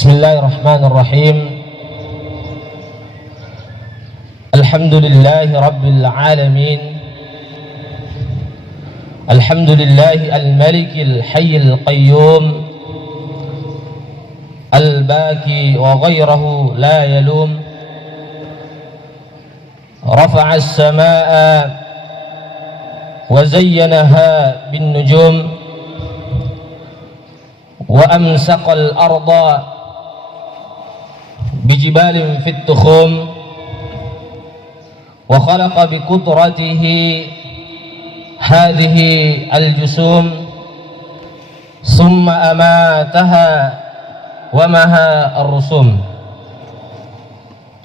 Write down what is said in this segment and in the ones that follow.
Bismillahirrahmanirrahim. Alhamdulillahi Rabbil Alamin. Alhamdulillahi Al-Malikil Hayyil Qayyum, Al-Baki wa ghayrahu la yalum. Rafa'a as-samaa'a wa zayyanaha bin nujum, wa amsaqal arda bijibalin fit tukhum, wa khalaqa bi qudratihi hadhihi al-jusum, summa amataha wa maha ar-rusum.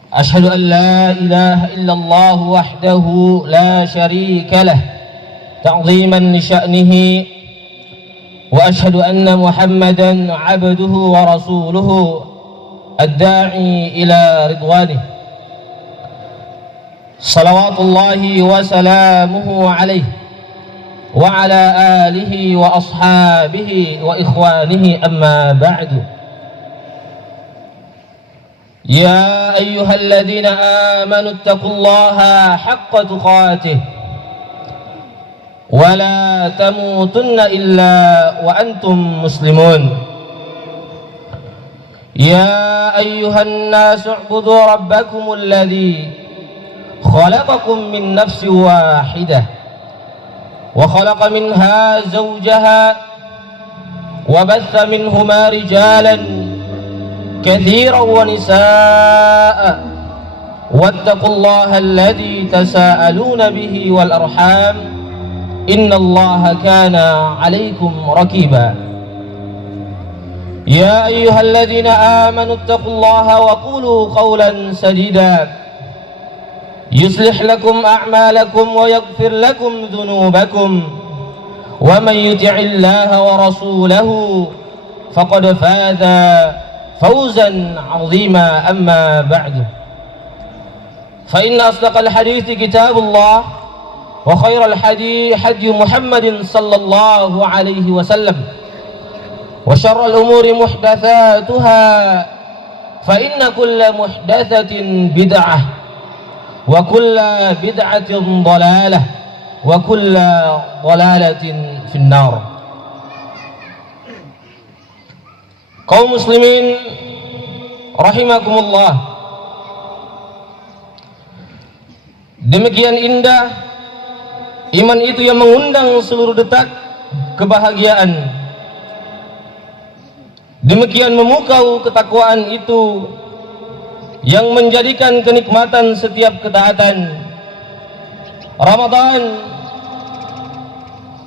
Ashhadu an la ilaha illallah wahdahu la sharika lah ta'ziman li sya'nihi, wa ashhadu anna Muhammadan 'abduhu wa rasuluhu ad-da'i ila ridwanih. Salawatullahi wa salamuhu alaihi wa ala alihi wa ashabihi wa ikhwanihi, amma ba'du. Ya ayyuhalladzina amanu ittaqullaha haqqa tuqatih wa la tamutunna illa wa antum muslimun. Ya ayyuhan nasu u'budu rabbakumul ladzi khalaqakum min nafsin wahidah wa khalaqa minha zawjaha wa batha minhuma rijalan katsiran wa nisaa'a, wattaqullaha alladzi tasaaluna bihi wal arham, innallaha kana 'alaikum raqiba. Ya ayyuhalladzina amanu ittaqullaha wa qulu qawlan sadida yuslih lakum a'malakum wa yaghfir lakum dhunubakum, wa man yuti'illaha wa rasulahu faqad faza fawzan 'azima, amma ba'du. Fa inna asdaqal hadithi kitabullah wa khairal hadi hadi Muhammadin sallallahu alaihi wasallam, wa syarrul umuri muhdatsatuha, fa inna kulla muhdatsatin bid'ah wa kulla bid'atin dhalalah wa kulla dhalalatin finnar. Kaum muslimin rahimakumullah, demikian indah iman itu yang mengundang seluruh detak kebahagiaan. Demikian memukau ketakwaan itu yang menjadikan kenikmatan setiap ketaatan. Ramadan,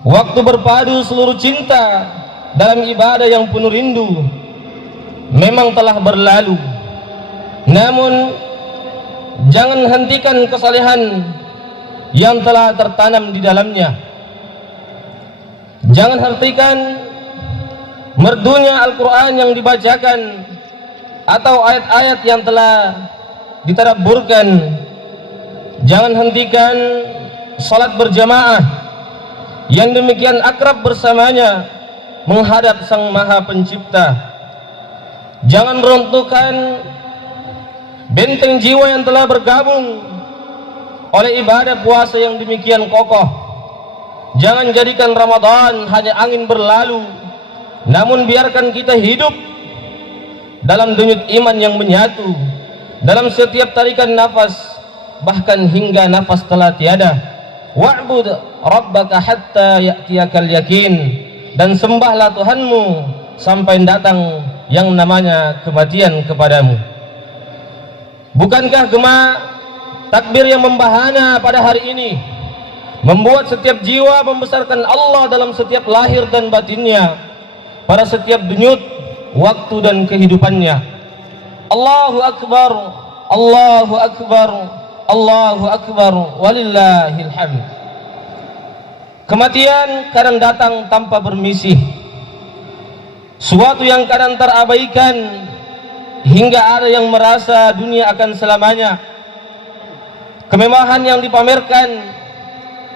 waktu berpadu seluruh cinta dalam ibadah yang penuh rindu, memang telah berlalu. Namun jangan hentikan kesalehan yang telah tertanam di dalamnya. Jangan hentikan merdunya Al-Quran yang dibacakan atau ayat-ayat yang telah ditadabburkan. Jangan hentikan salat berjamaah yang demikian akrab bersamanya menghadap Sang Maha Pencipta. Jangan runtuhkan benteng jiwa yang telah bergabung oleh ibadah puasa yang demikian kokoh. Jangan jadikan Ramadan hanya angin berlalu, namun biarkan kita hidup dalam denyut iman yang menyatu dalam setiap tarikan nafas, bahkan hingga nafas telah tiada. Wa'bud rabbaka hatta ya'tiyakal yakin, dan sembahlah Tuhanmu sampai datang yang namanya kematian kepadamu. Bukankah gema takbir yang membahana pada hari ini membuat setiap jiwa membesarkan Allah dalam setiap lahir dan batinnya, pada setiap denyut waktu dan kehidupannya. Allahu Akbar, Allahu Akbar, Allahu Akbar, walillahil hamd. Kematian kadang datang tanpa bermisih, suatu yang kadang terabaikan hingga ada yang merasa dunia akan selamanya. Kemewahan yang dipamerkan,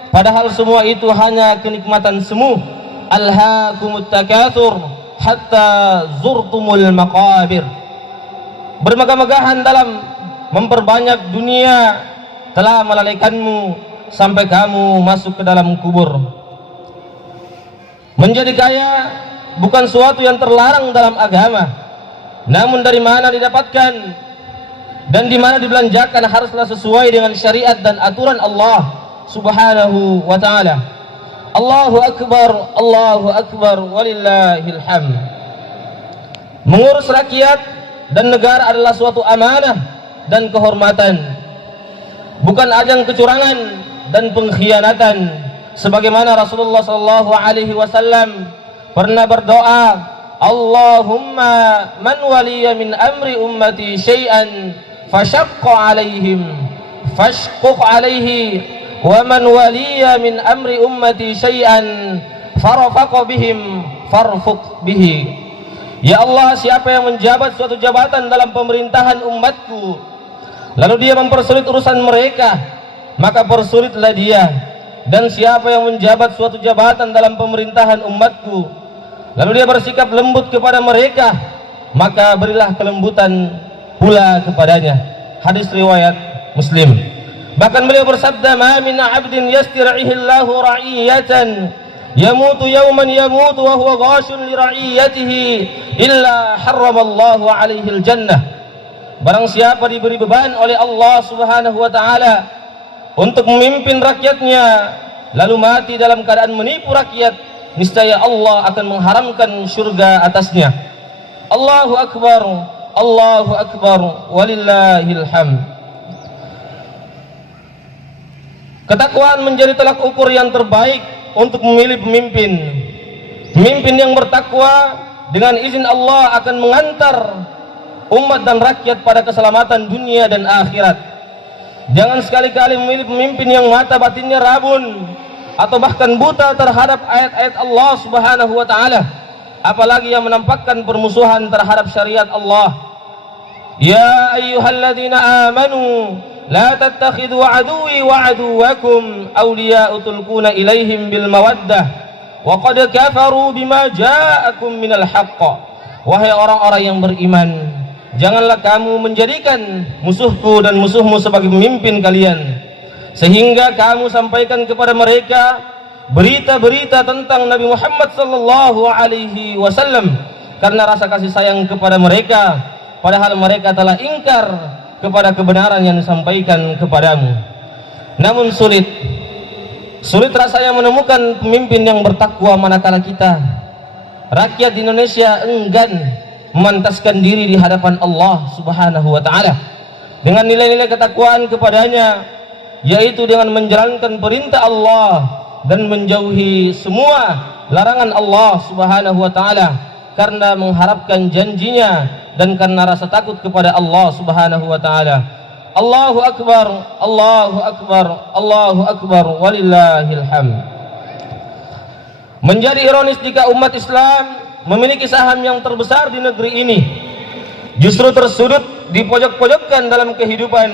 padahal semua itu hanya kenikmatan semu. Alhaakumut takatsur hatta zurtumul maqabir. bermegah-megahan dalam memperbanyak dunia telah melalaikanmu sampai kamu masuk ke dalam kubur. Menjadi kaya bukan suatu yang terlarang dalam agama, namun dari mana didapatkan dan di mana dibelanjakan haruslah sesuai dengan syariat dan aturan Allah Subhanahu wa taala. Allahu akbar, walillahil hamd. Mengurus rakyat dan negara adalah suatu amanah dan kehormatan, bukan ajang kecurangan dan pengkhianatan, sebagaimana Rasulullah sallallahu alaihi wasallam pernah berdoa, Allahumma man waliya min amri ummati syai'an fashaqqa alaihim fashquq alaihi wa man waliya min amri ummati syai'an farafaqa bihim farfuq bihi. Ya Allah, siapa yang menjabat suatu jabatan dalam pemerintahan umatku lalu dia mempersulit urusan mereka, maka persulitlah dia. Dan siapa yang menjabat suatu jabatan dalam pemerintahan umatku lalu dia bersikap lembut kepada mereka, maka berilah kelembutan pula kepadanya. Hadis riwayat Muslim. Bahkan beliau bersabda, ma min 'abdin yastir'ihillahu ra'iyatan yamutu yawman yamutu wa huwa ghashun li ra'iyatihi illa harramallahu 'alaihi al-jannah. Barang siapa diberi beban oleh Allah Subhanahu wa taala untuk memimpin rakyatnya lalu mati dalam keadaan menipu rakyat, niscaya Allah akan mengharamkan surga atasnya. Allahu akbar, walillahil hamd. Ketakwaan menjadi tolak ukur yang terbaik untuk memilih pemimpin. Pemimpin yang bertakwa dengan izin Allah akan mengantar umat dan rakyat pada keselamatan dunia dan akhirat. Jangan sekali-kali memilih pemimpin yang mata batinnya rabun atau bahkan buta terhadap ayat-ayat Allah Subhanahu wa taala, apalagi yang menampakkan permusuhan terhadap syariat Allah. Ya ayyuhalladzina amanu la tattakhidhu aduwwi wa aduwwakum awliya'a tulquna ilaihim bil mawaddah wa qad kafaru bima ja'akum minal haqq. Wahai orang-orang yang beriman, janganlah kamu menjadikan musuhku dan musuhmu sebagai pemimpin kalian, sehingga kamu sampaikan kepada mereka berita-berita tentang Nabi Muhammad sallallahu alaihi wasallam karena rasa kasih sayang kepada mereka, padahal mereka telah ingkar kepada kebenaran yang disampaikan kepadamu. Namun sulit rasanya menemukan pemimpin yang bertakwa manakala kita rakyat di Indonesia enggan memantaskan diri di hadapan Allah Subhanahu wa taala dengan nilai-nilai ketakwaan kepadanya, yaitu dengan menjalankan perintah Allah dan menjauhi semua larangan Allah Subhanahu wa taala karena mengharapkan janjinya dan karena rasa takut kepada Allah Subhanahu wa taala. Allahu akbar, walillahil hamd. Menjadi ironis jika umat Islam memiliki saham yang terbesar di negeri ini justru tersudut dipojok-pojokkan dalam kehidupan,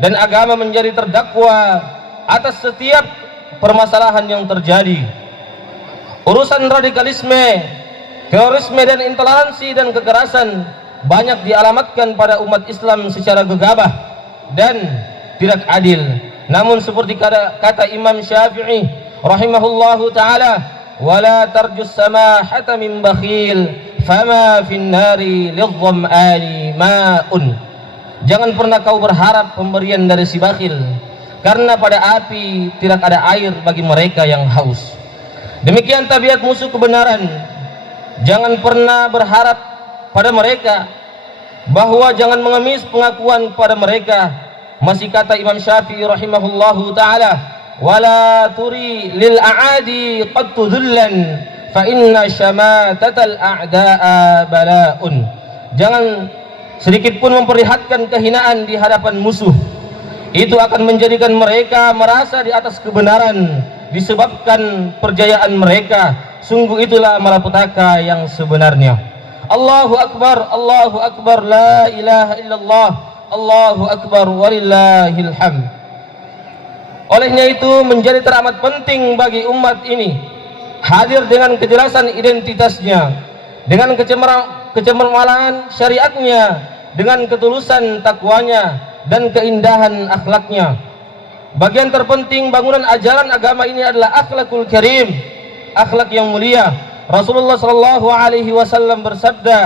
dan agama menjadi terdakwa atas setiap permasalahan yang terjadi. Urusan radikalisme, terorisme dan intoleransi dan kekerasan banyak dialamatkan pada umat Islam secara gegabah dan tidak adil. Namun seperti kata Imam Syafi'i rahimahullahu taala, wala tarjus samahata min bakhil fama fin nari lidh-dham'ani ma'un. Jangan pernah kau berharap pemberian dari si bakhil, karena pada api tidak ada air bagi mereka yang haus. Demikian tabiat musuh kebenaran. Jangan pernah berharap pada mereka, bahwa jangan mengemis pengakuan kepada mereka. Masih kata Imam Syafi'i rahimahullahu ta'ala, wala turi lil a'adi qad tudhillan fa inna syamatatal a'da'a bala'un. Jangan sedikit pun memperlihatkan kehinaan di hadapan musuh. Itu akan menjadikan mereka merasa di atas kebenaran disebabkan perjayaan mereka. Sungguh itulah malapetaka yang sebenarnya. Allahu akbar, la ilaha illallah, Allahu akbar, walillahil hamd. Olehnya itu menjadi teramat penting bagi umat ini hadir dengan kejelasan identitasnya, dengan kecemerlangan syariatnya, dengan ketulusan takwanya dan keindahan akhlaknya. Bagian terpenting bangunan ajaran agama ini adalah akhlakul karim, akhlak yang mulia. Rasulullah sallallahu alaihi wasallam bersabda,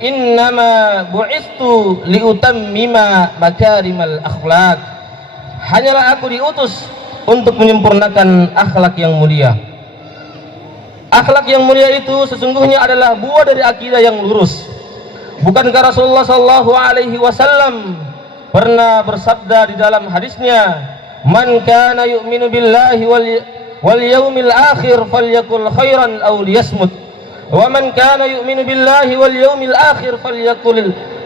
"Innama bu'istu liutammima makarimal akhlak." Hanyalah aku diutus untuk menyempurnakan akhlak yang mulia. Akhlak yang mulia itu sesungguhnya adalah buah dari akidah yang lurus. Bukankah Rasulullah sallallahu alaihi wasallam pernah bersabda di dalam hadisnya, "Man kana yu'minu billahi wal yaumil akhir falyakul khairan aw liyasmut. Wa man kana yu'minu billahi wal yaumil akhir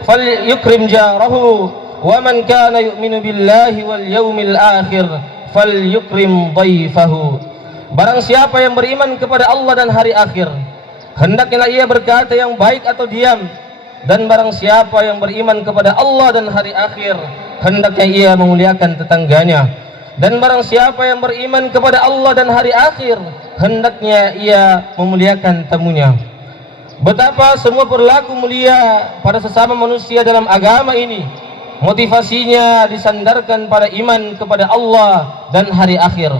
falyukrim jarahu. Wa man kana yu'minu billahi wal yaumil akhir falyukrim dhaifahu." Barang siapa yang beriman kepada Allah dan hari akhir, hendaklah ia berkata yang baik atau diam. Dan barang siapa yang beriman kepada Allah dan hari akhir, hendaknya ia memuliakan tetangganya. Dan barang siapa yang beriman kepada Allah dan hari akhir, hendaknya ia memuliakan tamunya. Betapa semua perilaku mulia pada sesama manusia dalam agama ini motivasinya disandarkan pada iman kepada Allah dan hari akhir.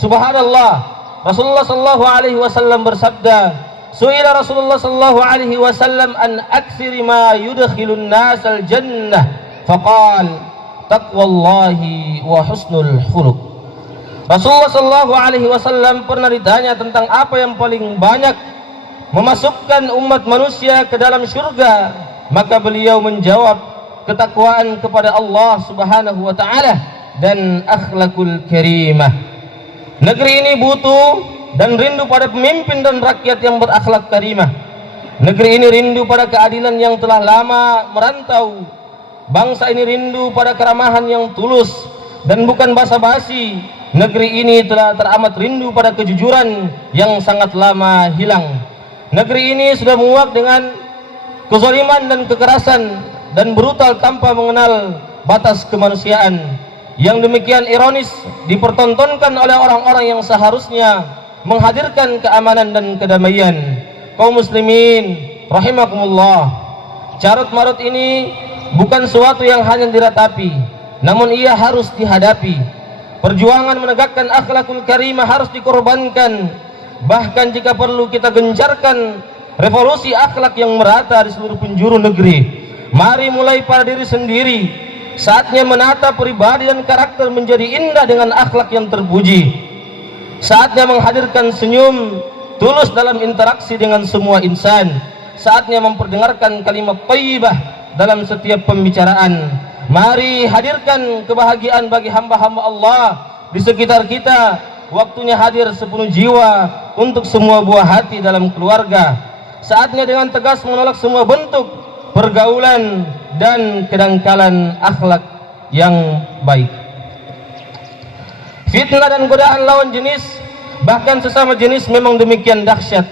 Subhanallah, Rasulullah sallallahu alaihi wasallam bersabda, "Su'ila Rasulullah sallallahu alaihi wasallam an aktsiri ma yudkhilun nasal jannah." Faqal, "Taqwallahi wa husnul khuluq." Rasulullah sallallahu alaihi wasallam pernah ditanya tentang apa yang paling banyak memasukkan umat manusia ke dalam surga, maka beliau menjawab, ketakwaan kepada Allah Subhanahu wa taala dan akhlakul karimah. Negeri ini butuh dan rindu pada pemimpin dan rakyat yang berakhlak karimah. Negeri ini rindu pada keadilan yang telah lama merantau. Bangsa ini rindu pada keramahan yang tulus dan bukan basa-basi. Negeri ini telah teramat rindu pada kejujuran yang sangat lama hilang. Negeri ini sudah muak dengan kezaliman dan kekerasan dan brutal tanpa mengenal batas kemanusiaan. Yang demikian ironis dipertontonkan oleh orang-orang yang seharusnya menghadirkan keamanan dan kedamaian. Kaum muslimin rahimakumullah, carut marut ini bukan suatu yang hanya diratapi, namun ia harus dihadapi. Perjuangan menegakkan akhlakul karimah harus dikorbankan. Bahkan jika perlu kita gencarkan revolusi akhlak yang merata di seluruh penjuru negeri. Mari mulai pada diri sendiri. Saatnya menata pribadi dan karakter menjadi indah dengan akhlak yang terpuji. Saatnya menghadirkan senyum tulus dalam interaksi dengan semua insan. Saatnya memperdengarkan kalimat thayyibah dalam setiap pembicaraan. Mari hadirkan kebahagiaan bagi hamba-hamba Allah di sekitar kita. Waktunya hadir sepenuh jiwa untuk semua buah hati dalam keluarga. Saatnya dengan tegas menolak semua bentuk pergaulan dan kedangkalan akhlak yang baik. Fitnah dan godaan lawan jenis, bahkan sesama jenis, memang demikian dahsyat.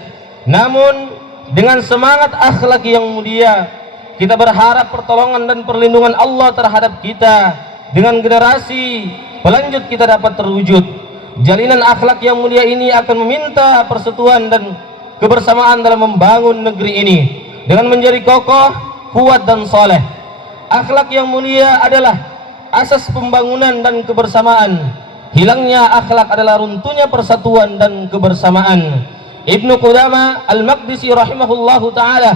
Namun dengan semangat akhlak yang mulia, kita berharap pertolongan dan perlindungan Allah terhadap kita. Dengan generasi pelanjut kita dapat terwujud. Jalinan akhlak yang mulia ini akan meminta persatuan dan kebersamaan dalam membangun negeri ini dengan menjadi kokoh, kuat dan soleh. Akhlak yang mulia adalah asas pembangunan dan kebersamaan. Hilangnya akhlak adalah runtuhnya persatuan dan kebersamaan. Ibnu Qudamah Al-Maqdisi rahimahullahu ta'ala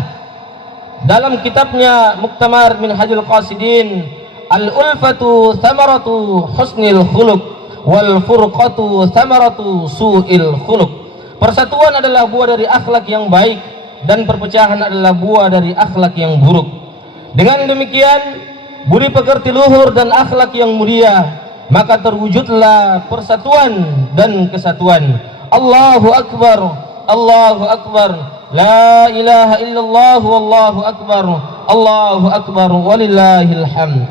dalam kitabnya Muktamar Minhajul Qasidin, Al-ulfatu thamaratu husnil khuluq wal furqatu thamaratu su'il khuluq. Persatuan adalah buah dari akhlak yang baik dan perpecahan adalah buah dari akhlak yang buruk. Dengan demikian, budi pekerti luhur dan akhlak yang mulia, maka terwujudlah persatuan dan kesatuan. Allahu Akbar, Allahu Akbar, la ilaha illallah, wallahu akbar, Allahu Akbar, walillahil hamd.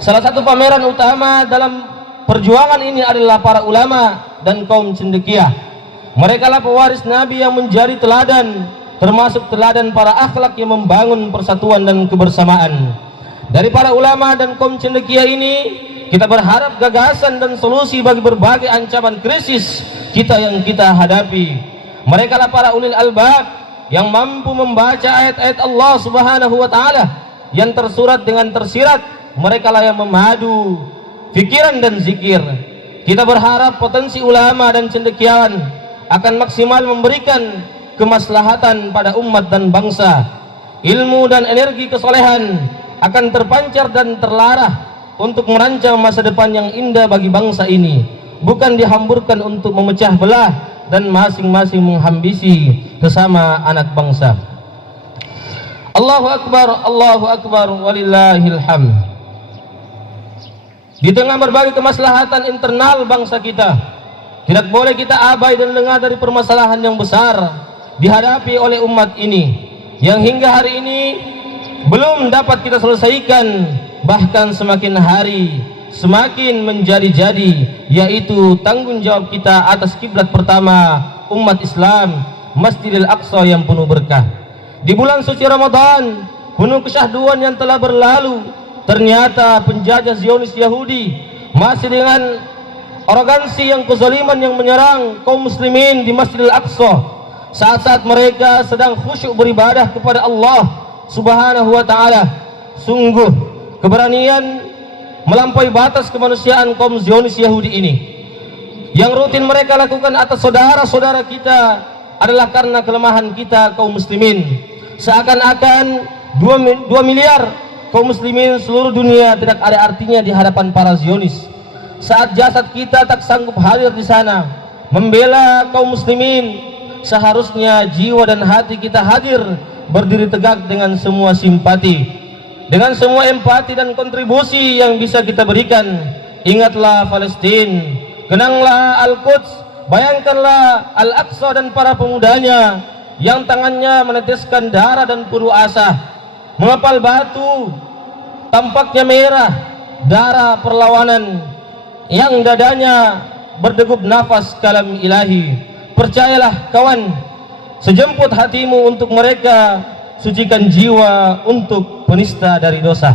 Salah satu pameran utama dalam perjuangan ini adalah para ulama dan kaum cendekia. Mereka lah pewaris Nabi yang menjadi teladan, termasuk teladan para akhlak yang membangun persatuan dan kebersamaan. Dari para ulama dan kaum cendekia ini, kita berharap gagasan dan solusi bagi berbagai ancaman krisis kita yang kita hadapi. Mereka lah para ulil albab yang mampu membaca ayat-ayat Allah Subhanahu wa ta'ala yang tersurat dengan tersirat, mereka lah yang memadu fikiran dan zikir. Kita berharap potensi ulama dan cendekiawan akan maksimal memberikan kemaslahatan pada umat dan bangsa. Ilmu dan energi kesolehan akan terpancar dan terlarah untuk merancang masa depan yang indah bagi bangsa ini, bukan dihamburkan untuk memecah belah dan masing-masing menghambisi sesama anak bangsa. Allahu Akbar, walillahil hamd. Di tengah berbagai kemaslahatan internal bangsa kita, tidak boleh kita abai dan lengah dari permasalahan yang besar dihadapi oleh umat ini, yang hingga hari ini belum dapat kita selesaikan, bahkan semakin hari semakin menjadi-jadi, yaitu tanggung jawab kita atas kiblat pertama umat Islam, Masjidil Aqsa yang penuh berkah. Di bulan suci Ramadan penuh kesyahduan yang telah berlalu, ternyata penjajah Zionis Yahudi masih dengan arogansi yang kezaliman yang menyerang kaum muslimin di Masjidil Aqsa saat-saat mereka sedang khusyuk beribadah kepada Allah Subhanahu wa ta'ala. Sungguh keberanian melampaui batas kemanusiaan kaum Zionis Yahudi ini yang rutin mereka lakukan atas saudara-saudara kita adalah karena kelemahan kita kaum muslimin. Seakan-akan 2 miliar kaum muslimin seluruh dunia tidak ada artinya di hadapan para Zionis. Saat jasad kita tak sanggup hadir di sana membela kaum muslimin, seharusnya jiwa dan hati kita hadir berdiri tegak dengan semua simpati, dengan semua empati dan kontribusi yang bisa kita berikan. Ingatlah Palestina, kenanglah Al-Quds, bayangkanlah Al-Aqsa dan para pemudanya yang tangannya meneteskan darah dan puruh asa, mengepal batu tampaknya merah darah perlawanan, yang dadanya berdegup nafas kalam ilahi. Percayalah kawan, sejemput hatimu untuk mereka, sucikan jiwa untuk penista dari dosa.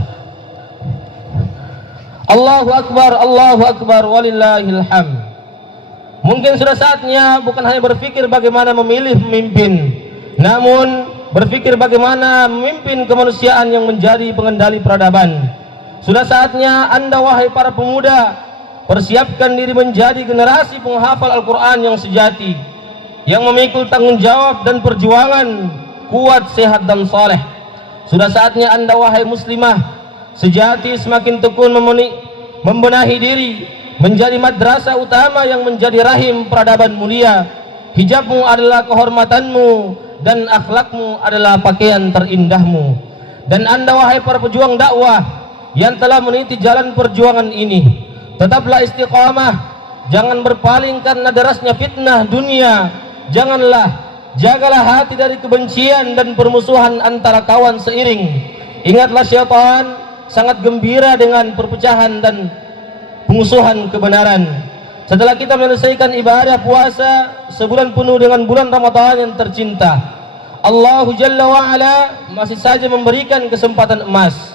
Allahu Akbar, walillahil hamd. Mungkin sudah saatnya bukan hanya berpikir bagaimana memilih pemimpin, namun berpikir bagaimana memimpin kemanusiaan yang menjadi pengendali peradaban. Sudah saatnya Anda wahai para pemuda, persiapkan diri menjadi generasi penghafal Al-Quran yang sejati, yang memikul tanggung jawab dan perjuangan kuat, sehat dan saleh. Sudah saatnya Anda wahai muslimah sejati semakin tekun membenahi diri menjadi madrasah utama yang menjadi rahim peradaban mulia. Hijabmu adalah kehormatanmu dan akhlakmu adalah pakaian terindahmu. Dan Anda wahai para pejuang dakwah yang telah meniti jalan perjuangan ini, tetaplah istiqamah, jangan berpaling karena derasnya fitnah dunia. Jagalah hati dari kebencian dan permusuhan antara kawan seiring. Ingatlah syaitan sangat gembira dengan perpecahan dan pengusuhan kebenaran. Setelah kita menyelesaikan ibadah puasa sebulan penuh dengan bulan Ramadan yang tercinta, Allah Jalla wa'ala masih saja memberikan kesempatan emas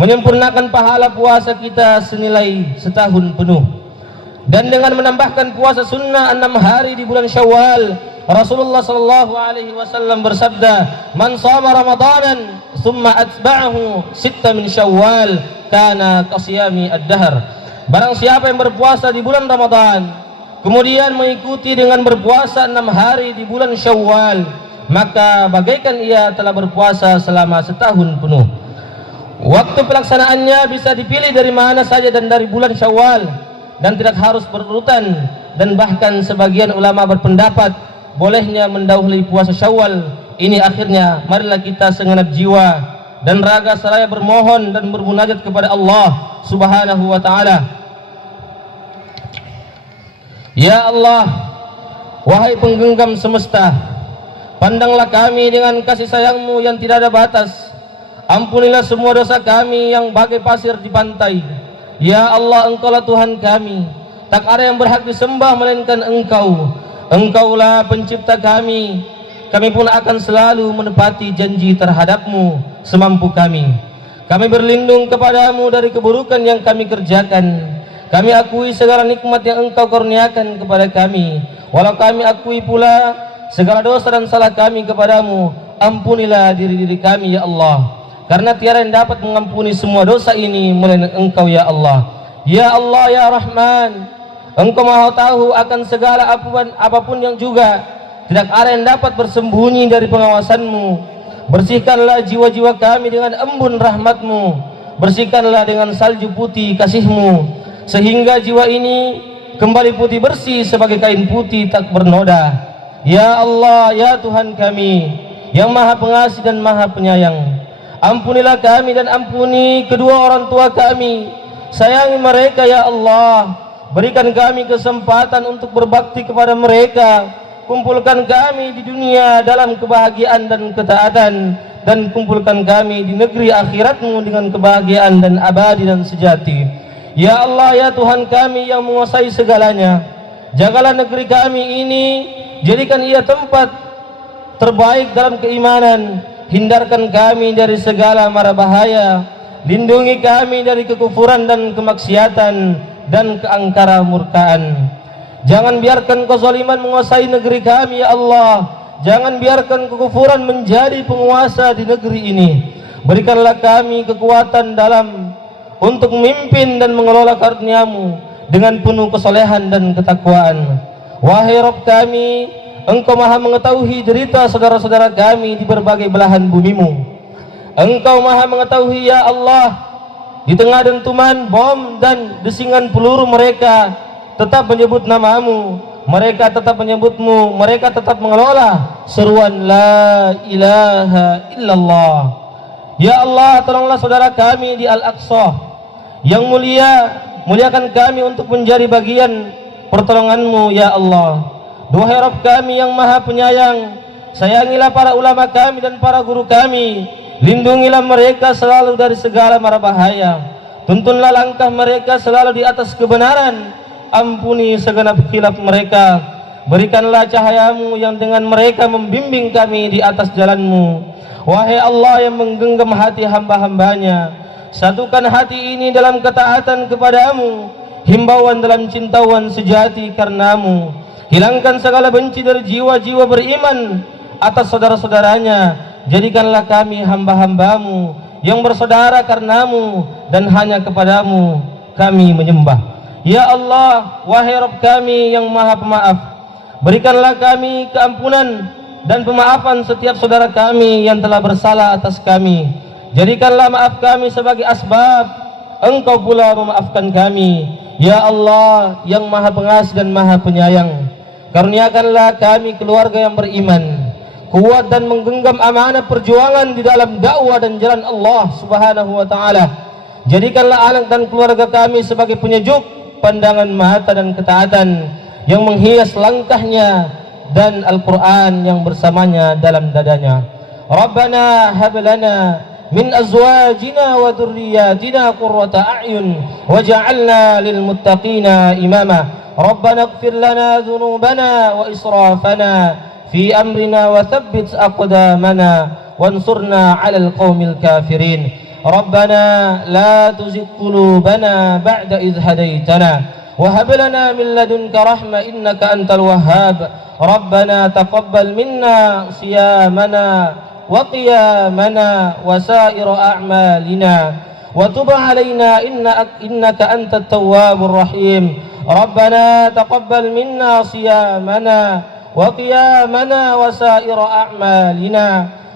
menyempurnakan pahala puasa kita senilai setahun penuh. Dan dengan menambahkan puasa sunnah 6 hari di bulan Syawal, Rasulullah sallallahu alaihi wasallam bersabda, "Man shama Ramadanan thumma atba'ahu 6 min Syawal kana qasiyami ad-dahr." Barang siapa yang berpuasa di bulan Ramadan kemudian mengikuti dengan berpuasa 6 hari di bulan Syawal, maka bagaikan ia telah berpuasa selama setahun penuh. Waktu pelaksanaannya bisa dipilih dari mana saja dan dari bulan Syawal, dan tidak harus berurutan. Dan bahkan sebagian ulama berpendapat bolehnya mendahului puasa Syawal. Ini akhirnya marilah kita segenap jiwa dan raga seraya bermohon dan bermunajat kepada Allah Subhanahu wa ta'ala. Ya Allah, wahai penggenggam semesta, pandanglah kami dengan kasih sayang-Mu yang tidak ada batas. Ampunilah semua dosa kami yang bagai pasir di pantai. Ya Allah, Engkaulah Tuhan kami, tak ada yang berhak disembah melainkan Engkau. Engkaulah pencipta kami. Kami pun akan selalu menepati janji terhadap-Mu semampu kami. Kami berlindung kepadamu dari keburukan yang kami kerjakan. Kami akui segala nikmat yang Engkau kurniakan kepada kami, walau kami akui pula segala dosa dan salah kami kepadamu. Ampunilah diri-diri kami ya Allah. karena tiada yang dapat mengampuni semua dosa ini melainkan Engkau ya Allah. Ya Allah ya Rahman, Engkau Maha tahu akan segala apapun yang juga tidak ada yang dapat bersembunyi dari pengawasan-Mu. Bersihkanlah jiwa-jiwa kami dengan embun rahmat-Mu, bersihkanlah dengan salju putih kasih-Mu, sehingga jiwa ini kembali putih bersih sebagai kain putih tak bernoda. Ya Allah ya Tuhan kami yang Maha Pengasih dan Maha Penyayang, ampunilah kami dan ampuni kedua orang tua kami. Sayangi mereka ya Allah, berikan kami kesempatan untuk berbakti kepada mereka. Kumpulkan kami di dunia dalam kebahagiaan dan ketaatan, dan kumpulkan kami di negeri akhirat-Mu dengan kebahagiaan dan abadi dan sejati. Ya Allah ya Tuhan kami yang menguasai segalanya, jagalah negeri kami ini, jadikan ia tempat terbaik dalam keimanan. Hindarkan kami dari segala mara bahaya, lindungi kami dari kekufuran dan kemaksiatan dan keangkara murkaan. Jangan biarkan kezaliman menguasai negeri kami ya Allah. Jangan biarkan kekufuran menjadi penguasa di negeri ini. Berikanlah kami kekuatan dalam untuk memimpin dan mengelola karunia-Mu dengan penuh kesolehan dan ketakwaan. Wahai Rabb kami, Engkau Maha mengetahui derita saudara-saudara kami di berbagai belahan bumi-Mu. Engkau Maha mengetahui ya Allah, di tengah dentuman bom dan desingan peluru mereka tetap menyebut nama-Mu, mereka tetap menyebut-Mu, mereka tetap mengelola seruan la ilaha illallah. Ya Allah, tolonglah saudara kami di Al-Aqsa yang mulia, muliakan kami untuk menjadi bagian pertolongan-Mu ya Allah. Duhai Rabb kami yang Maha Penyayang, sayangilah para ulama kami dan para guru kami, lindungilah mereka selalu dari segala mara bahaya, tuntunlah langkah mereka selalu di atas kebenaran. Ampuni segenap khilaf mereka, berikanlah cahaya-Mu yang dengan mereka membimbing kami di atas jalan-Mu. Wahai Allah yang menggenggam hati hamba-hambanya, satukan hati ini dalam ketaatan kepada-Mu, himbauan dalam cintauan sejati karena-Mu. Hilangkan segala benci dari jiwa-jiwa beriman atas saudara-saudaranya. Jadikanlah kami hamba-hamba-Mu yang bersaudara karena-Mu, dan hanya kepada-Mu kami menyembah. Ya Allah, wahai Rabb kami yang Maha Pemaaf, berikanlah kami keampunan dan pemaafan setiap saudara kami yang telah bersalah atas kami. Jadikanlah maaf kami sebagai asbab Engkau pula memaafkan kami. Ya Allah yang Maha Pengasih dan Maha Penyayang, karuniakanlah kami keluarga yang beriman, kuat dan menggenggam amanah perjuangan di dalam dakwah dan jalan Allah Subhanahu wa taala. Jadikanlah anak dan keluarga kami sebagai penyejuk pandangan mata dan ketaatan yang menghias langkahnya, dan Al-Quran yang bersamanya dalam dadanya. Rabbana hab lana min azwajina wa dhurriyyatina qurrata a'yun waj'alna lil muttaqina imama. Rabbana ighfir lana dhunubana wa israfana fi amrina wa thabbit aqdamana wansurna 'alal qaumil kafirin. ربنا لا تزغ قلوبنا بعد إذ هديتنا وهب لنا من لدنك رحمة إنك أنت الوهاب. ربنا تقبل منا صيامنا وقيامنا وسائر أعمالنا وتب علينا إنك أنت التواب الرحيم. ربنا تقبل منا صيامنا وقيامنا وسائر أعمالنا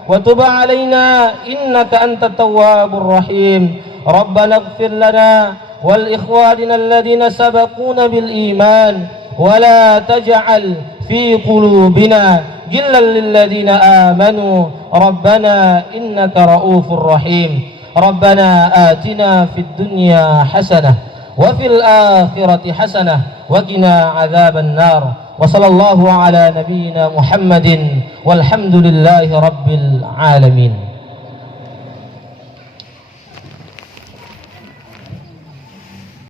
وتب علينا إنك أنت التواب الرحيم. ربنا اغفر لنا ولإخواننا الذين سبقونا بالإيمان ولا تجعل في قلوبنا غلا للذين آمنوا ربنا إنك رؤوف رحيم. ربنا آتنا في الدنيا حسنة وفي الآخرة حسنة وقنا عذاب النار. وصلى الله على نبينا محمد والحمد لله رب العالمين.